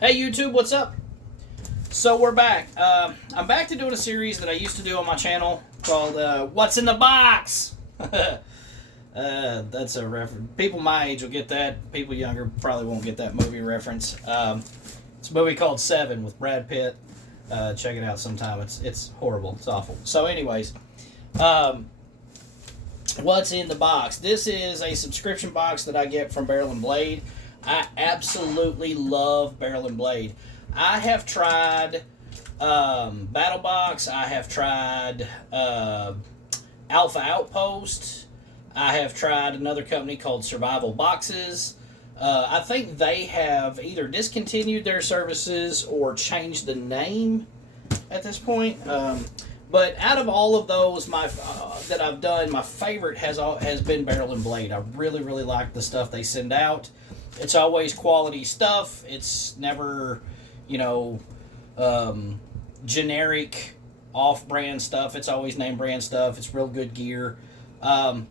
Hey YouTube, what's up? So we're back. I'm back to doing a series that I used to do on my channel called What's in the Box? That's a reference. People my age will get that. People younger probably won't get that movie reference. It's a movie called Seven with Brad Pitt. Check it out sometime. It's horrible. It's awful. So anyways, what's in the box? This is a subscription box that I get from Barrel and Blade. I absolutely love Barrel and Blade. I have tried Battle Box. I have tried Alpha Outpost. I have tried another company called Survival Boxes. I think they have either discontinued their services or changed the name at this point. But out of all of those, that I've done, my favorite has been Barrel and Blade. I really like the stuff they send out. It's always quality stuff. It's never, generic, off-brand stuff. It's always name-brand stuff. It's real good gear. And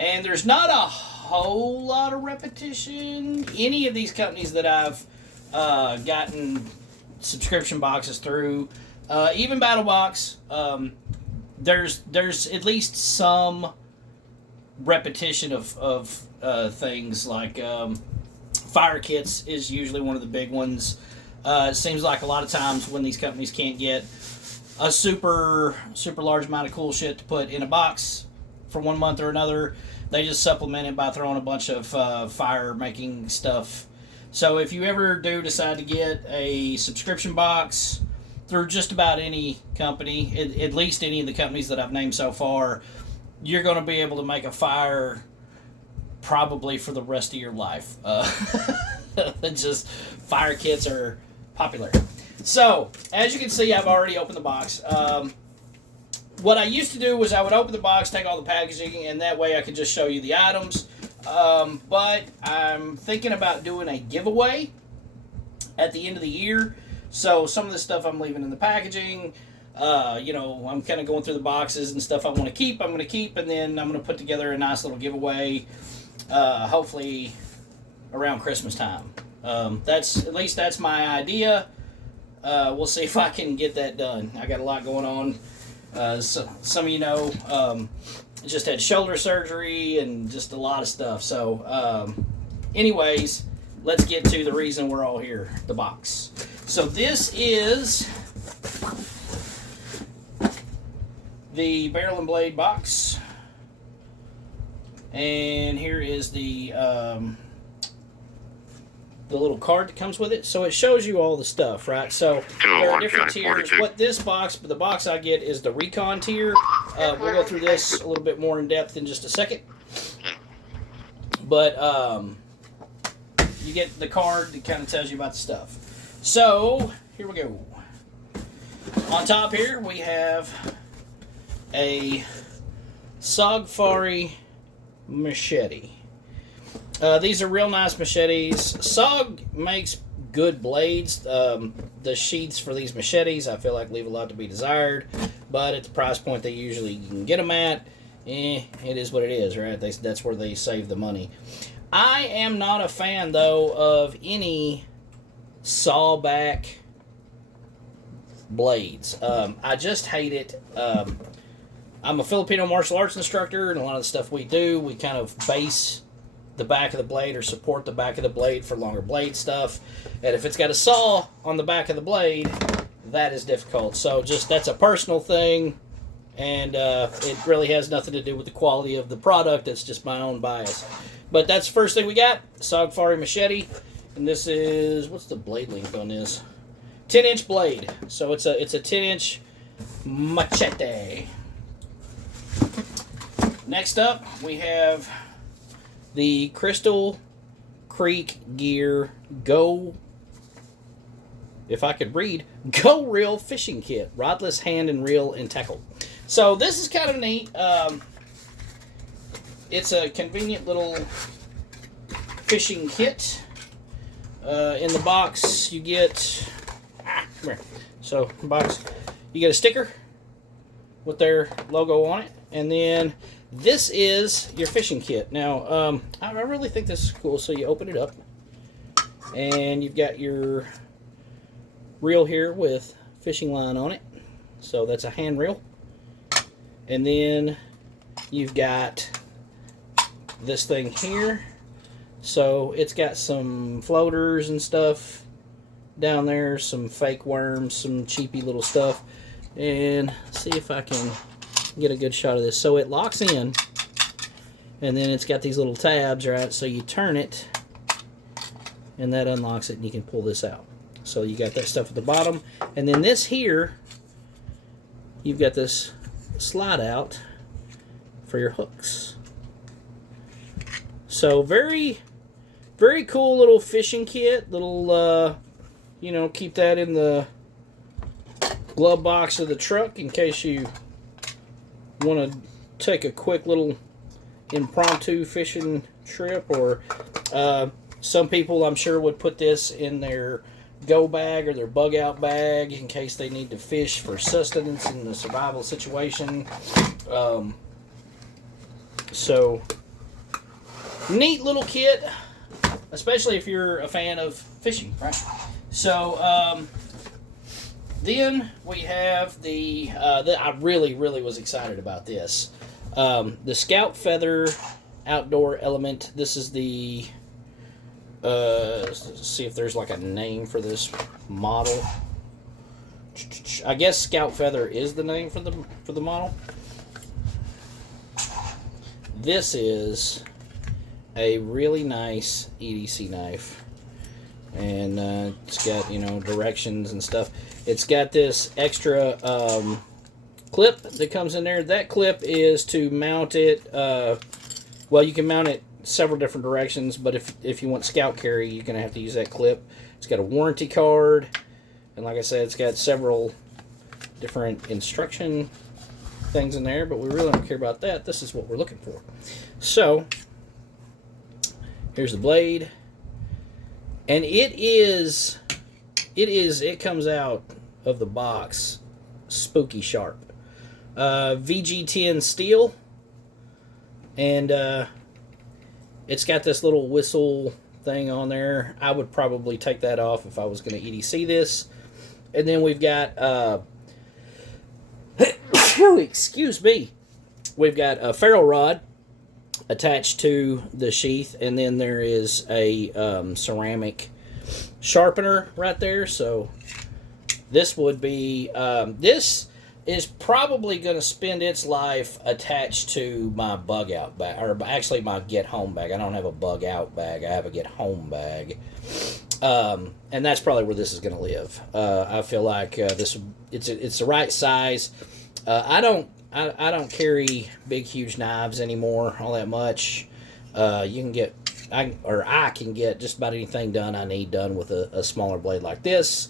there's not a whole lot of repetition. Any of these companies that I've gotten subscription boxes through, even BattleBox, there's at least some repetition of things like fire kits is usually one of the big ones. It seems like a lot of times when these companies can't get a super large amount of cool shit to put in a box for 1 month or another, they just supplement it by throwing a bunch of fire making stuff. So if you ever do decide to get a subscription box through just about any company, at least any of the companies that I've named so far, you're going to be able to make a fire probably for the rest of your life. Just fire kits are popular. So, as you can see, I've already opened the box. What I used to do was I would open the box, take all the packaging, and that way I could just show you the items. But I'm thinking about doing a giveaway at the end of the year. So some of the stuff I'm leaving in the packaging. I'm kind of going through the boxes and stuff I want to keep. I'm going to keep, and then I'm going to put together a nice little giveaway. Hopefully around Christmas time. That's my idea. We'll see if I can get that done. I got a lot going on. Some of you know, just had shoulder surgery and just a lot of stuff. So, anyways, let's get to the reason we're all here, the box. So this is the Barrel and Blade box. And here is the little card that comes with it. So it shows you all the stuff, right? So there are different tiers. What the box I get is the Recon tier. We'll go through this a little bit more in depth in just a second. But you get the card that kind of tells you about the stuff. So here we go. On top here we have a Sogfari machete. These are real nice machetes. Sog makes good blades. The sheaths for these machetes I feel like leave a lot to be desired, but at the price point they usually can get them at, it is what it is, right? That's where they save the money. I am not a fan though of any sawback blades. I just hate it. I'm a Filipino martial arts instructor, and a lot of the stuff we do, we kind of base the back of the blade or support the back of the blade for longer blade stuff. And if it's got a saw on the back of the blade, that is difficult. So that's a personal thing, and it really has nothing to do with the quality of the product. It's just my own bias. But that's the first thing we got, Sogfari machete. And this is, what's the blade length on this? 10-inch blade. So it's a 10-inch machete. Next up, we have the Crystal Creek Gear Go, if I could read, Go Reel Fishing Kit. Rodless hand and reel and tackle. So this is kind of neat. It's a convenient little fishing kit. In the box, you get... come here. So, in the box, you get a sticker with their logo on it. And then this is your fishing kit. Now, I really think this is cool. So you open it up, and you've got your reel here with fishing line on it. So that's a hand reel. And then you've got this thing here. So it's got some floaters and stuff down there, some fake worms, some cheapy little stuff. And see if I can get a good shot of this. So it locks in, and then it's got these little tabs, right? So you turn it, and that unlocks it, and you can pull this out. So you got that stuff at the bottom. And then this here, you've got this slide out for your hooks. So very, very cool little fishing kit. Little, you know, keep that in the glove box of the truck in case you want to take a quick little impromptu fishing trip. Or some people, I'm sure, would put this in their go bag or their bug out bag in case they need to fish for sustenance in the survival situation. So neat little kit, especially if you're a fan of fishing, right? So then we have the I really was excited about this, the Scout Feather Outdoor Element. This is the let's see if there's like a name for this model. I guess Scout Feather is the name for the model. This is a really nice EDC knife, and it's got, you know, directions and stuff. It's got this extra clip that comes in there. That clip is to mount it. Well, you can mount it several different directions, but if you want scout carry, you're gonna have to use that clip. It's got a warranty card, and like I said, it's got several different instruction things in there, but we really don't care about that. This is what we're looking for. So here's the blade, and it comes out of the box spooky sharp. VG10 steel, and it's got this little whistle thing on there. I would probably take that off if I was going to EDC this. And then we've got excuse me, we've got a ferrule rod attached to the sheath, and then there is a ceramic sharpener right there. So this would be this is probably going to spend its life attached to my bug out bag, or actually my get home bag. I don't have a bug out bag, I have a get home bag, and that's probably where this is going to live. I feel like it's the right size. I don't carry big huge knives anymore all that much. You can get I can get just about anything done I need done with a smaller blade like this.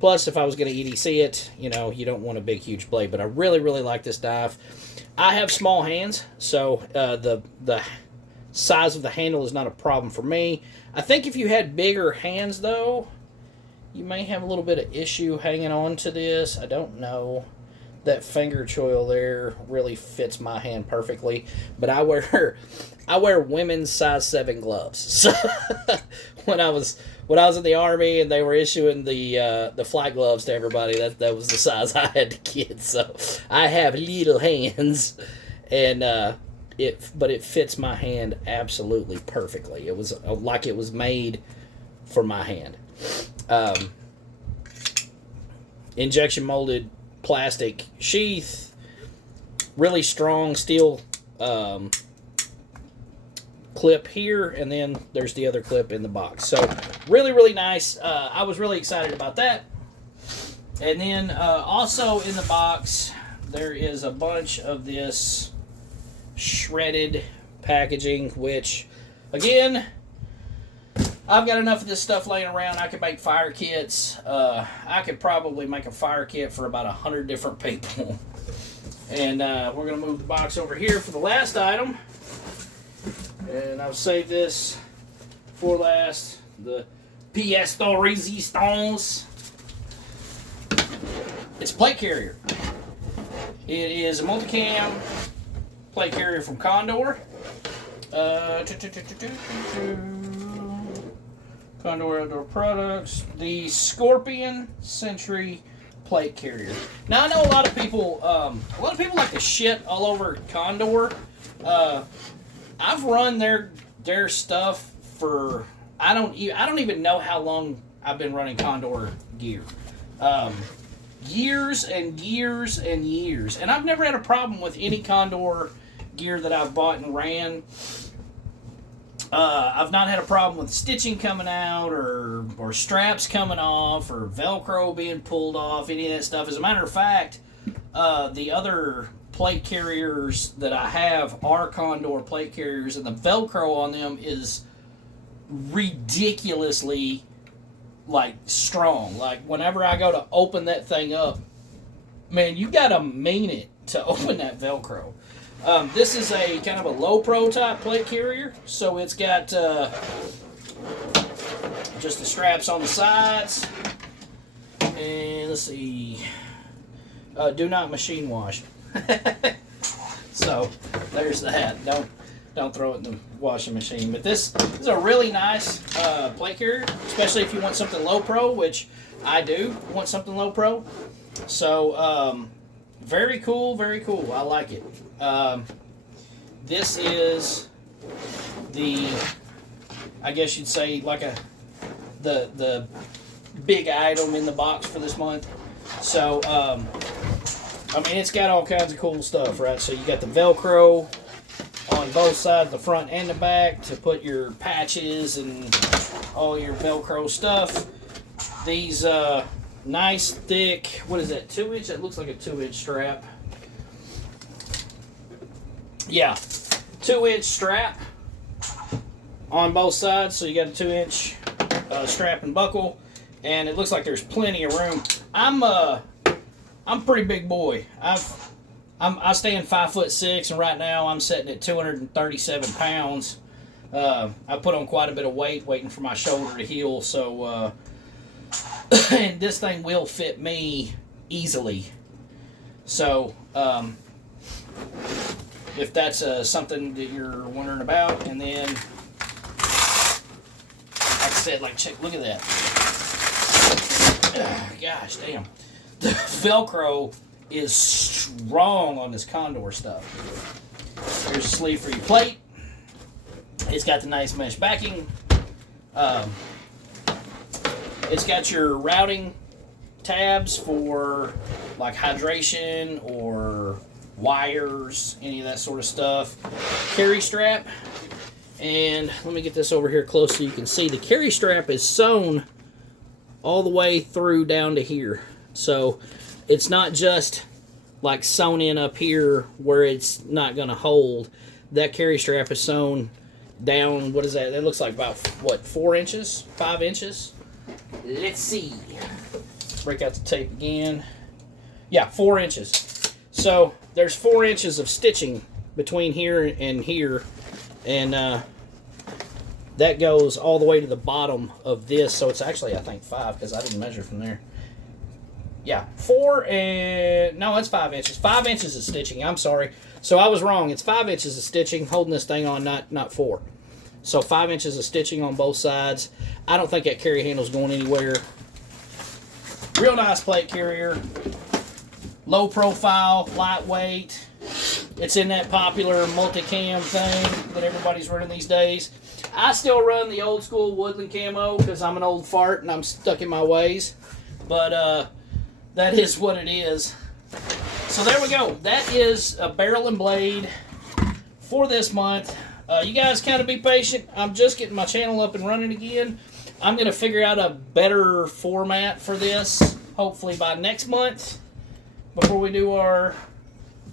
Plus, if I was going to EDC it, you know, you don't want a big, huge blade. But I really like this knife. I have small hands, so the size of the handle is not a problem for me. I think if you had bigger hands, though, you may have a little bit of issue hanging on to this. I don't know. That finger choil there really fits my hand perfectly. But I wear women's size 7 gloves. So when I was in the Army and they were issuing the flight gloves to everybody, that was the size I had to get. So I have little hands, and but it fits my hand absolutely perfectly. It was like it was made for my hand. Injection molded plastic sheath, really strong steel clip here, and then there's the other clip in the box. So really nice. I was really excited about that. And then also in the box there is a bunch of this shredded packaging, which again, I've got enough of this stuff laying around. I could make fire kits. I could probably make a fire kit for about 100 different people. And we're going to move the box over here for the last item. And I've saved this for last. The pièce de résistance. It's a plate carrier. It is a multicam plate carrier from Condor. Condor Outdoor Products, the Scorpion Century plate carrier. Now I know a lot of people like to shit all over Condor. I've run their stuff for I don't even know how long I've been running Condor gear. Years and years and years, and I've never had a problem with any Condor gear that I've bought and ran. I've not had a problem with stitching coming out or straps coming off or Velcro being pulled off, any of that stuff. As a matter of fact, the other plate carriers that I have are Condor plate carriers, and the Velcro on them is ridiculously strong. Like whenever I go to open that thing up, man, you gotta mean it to open that Velcro. This is a kind of a low pro type plate carrier, so it's got just the straps on the sides, and let's see, do not machine wash. So there's that. Don't throw it in the washing machine. But this is a really nice plate carrier, especially if you want something low pro, which I do want something low pro. So very cool, very cool. I like it. This is the, I guess you'd say, like the big item in the box for this month. So I mean, it's got all kinds of cool stuff, right? So you got the Velcro on both sides, the front and the back, to put your patches and all your Velcro stuff. These nice thick, what is that, 2-inch? That looks like a 2-inch strap. Yeah, 2-inch strap on both sides. So you got a 2-inch strap and buckle, and it looks like there's plenty of room. I'm a pretty big boy. I stand 5'6", and right now I'm sitting at 237 pounds. I put on quite a bit of weight, waiting for my shoulder to heal. So, and this thing will fit me easily. So, if that's something that you're wondering about, and then, like I said, check, look at that. Gosh damn. The Velcro is strong on this Condor stuff. Here's a sleeve for your plate. It's got the nice mesh backing. It's got your routing tabs for like hydration or wires, any of that sort of stuff. Carry strap. And let me get this over here close so you can see. The carry strap is sewn all the way through down to here. So it's not just like sewn in up here where it's not going to hold. That carry strap is sewn down, what is that? That looks like about, what, 4 inches? 5 inches? Let's see. Break out the tape again. Yeah, 4 inches. So there's 4 inches of stitching between here and here. And that goes all the way to the bottom of this. So it's actually, I think, 5, because I didn't measure from there. Yeah, 4 and... No, that's 5 inches. 5 inches of stitching. I'm sorry. So I was wrong. It's 5 inches of stitching holding this thing on, not 4. So 5 inches of stitching on both sides. I don't think that carry handle's going anywhere. Real nice plate carrier. Low profile, lightweight. It's in that popular multicam thing that everybody's running these days. I still run the old school woodland camo because I'm an old fart and I'm stuck in my ways. But that is what it is. So there we go. That is a barrel and blade for this month. You guys kind of be patient. I'm just getting my channel up and running again. I'm going to figure out a better format for this, hopefully by next month, before we do our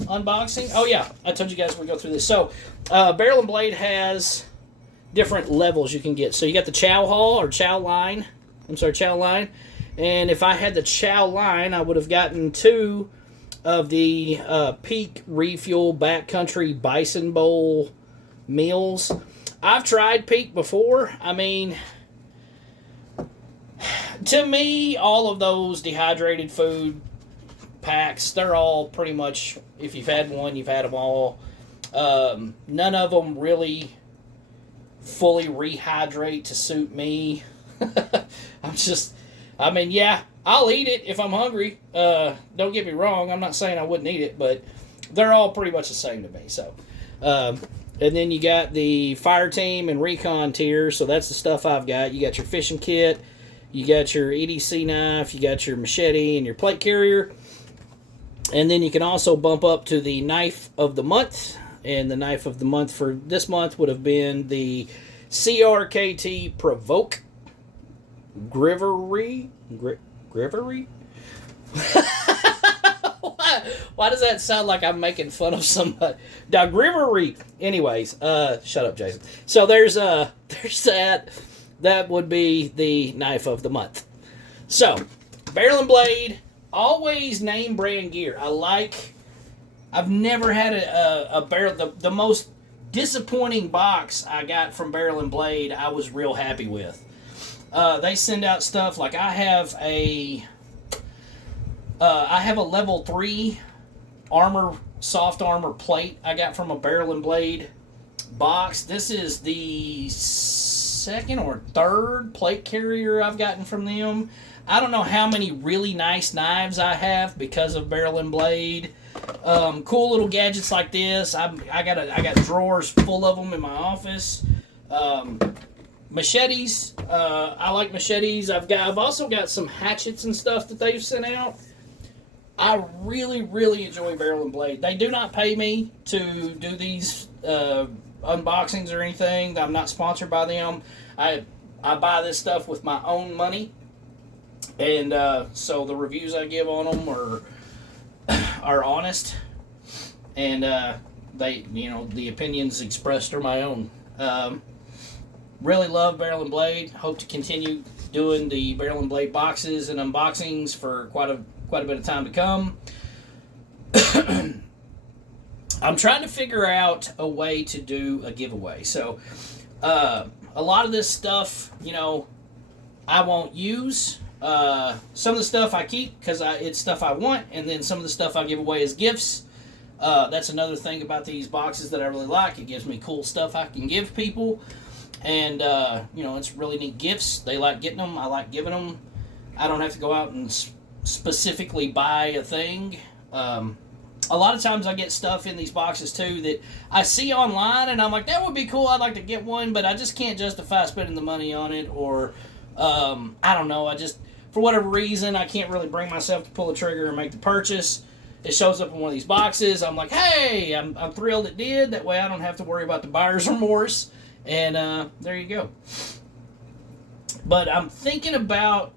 unboxing. Oh yeah, I told you guys we go through this. So, barrel and blade has different levels you can get. So you got the chow haul or chow line. Chow line. And if I had the chow line, I would have gotten 2 of the Peak Refuel Backcountry Bison Bowl meals. I've tried Peak before. I mean, to me, all of those dehydrated food packs, they're all pretty much, if you've had one, you've had them all. None of them really fully rehydrate to suit me. I mean, yeah, I'll eat it if I'm hungry. Don't get me wrong. I'm not saying I wouldn't eat it, but they're all pretty much the same to me. So, and then you got the fire team and recon tier. So that's the stuff I've got. You got your fishing kit. You got your EDC knife. You got your machete and your plate carrier. And then you can also bump up to the knife of the month. And the knife of the month for this month would have been the CRKT Provoke Grivery. Grivery? Why does that sound like I'm making fun of somebody? Now, Grivery. Anyways, shut up, Jason. So there's that. That would be the knife of the month. So, Barrel and Blade, always name brand gear. I've never had a barrel. The most disappointing box I got from Barrel and Blade, I was real happy with. They send out stuff like I have a level 3 soft armor plate I got from a Barrel and Blade box. This is the second or third plate carrier I've gotten from them. I don't know how many really nice knives I have because of Barrel and Blade. Cool little gadgets like this. I got drawers full of them in my office. Machetes. I like machetes. I've also got some hatchets and stuff that they've sent out. I really, really enjoy Barrel and Blade. They do not pay me to do these unboxings or anything. I'm not sponsored by them. I buy this stuff with my own money, and so the reviews I give on them are honest, and the opinions expressed are my own. Really love Barrel and Blade. Hope to continue doing the Barrel and Blade boxes and unboxings for quite a bit of time to come. I'm trying to figure out a way to do a giveaway. So, a lot of this stuff, I won't use. Some of the stuff I keep because it's stuff I want, and then some of the stuff I give away as gifts. That's another thing about these boxes that I really like. It gives me cool stuff I can give people, and it's really neat gifts. They like getting them. I like giving them. I don't have to go out and specifically buy a thing. A lot of times I get stuff in these boxes too that I see online and I'm like, that would be cool, I'd like to get one, but I just can't justify spending the money on it, or I don't know, for whatever reason, I can't really bring myself to pull the trigger and make the purchase. It shows up in one of these boxes. I'm like, hey, I'm thrilled it did. That way I don't have to worry about the buyer's remorse. And there you go. But I'm thinking about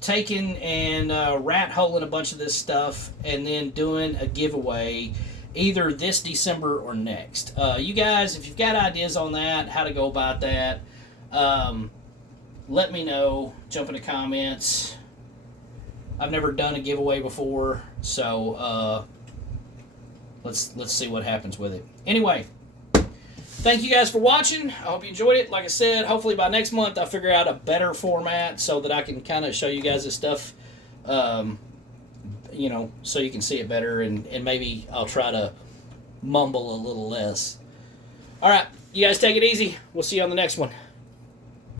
taking and rat holing a bunch of this stuff and then doing a giveaway either this December or next. You guys, if you've got ideas on that, how to go about that, let me know. Jump in the comments. I've never done a giveaway before, so let's see what happens with it. Anyway, thank you guys for watching. I hope you enjoyed it. Like I said, hopefully by next month I'll figure out a better format so that I can kind of show you guys this stuff, so you can see it better, and maybe I'll try to mumble a little less. All right, you guys take it easy. We'll see you on the next one.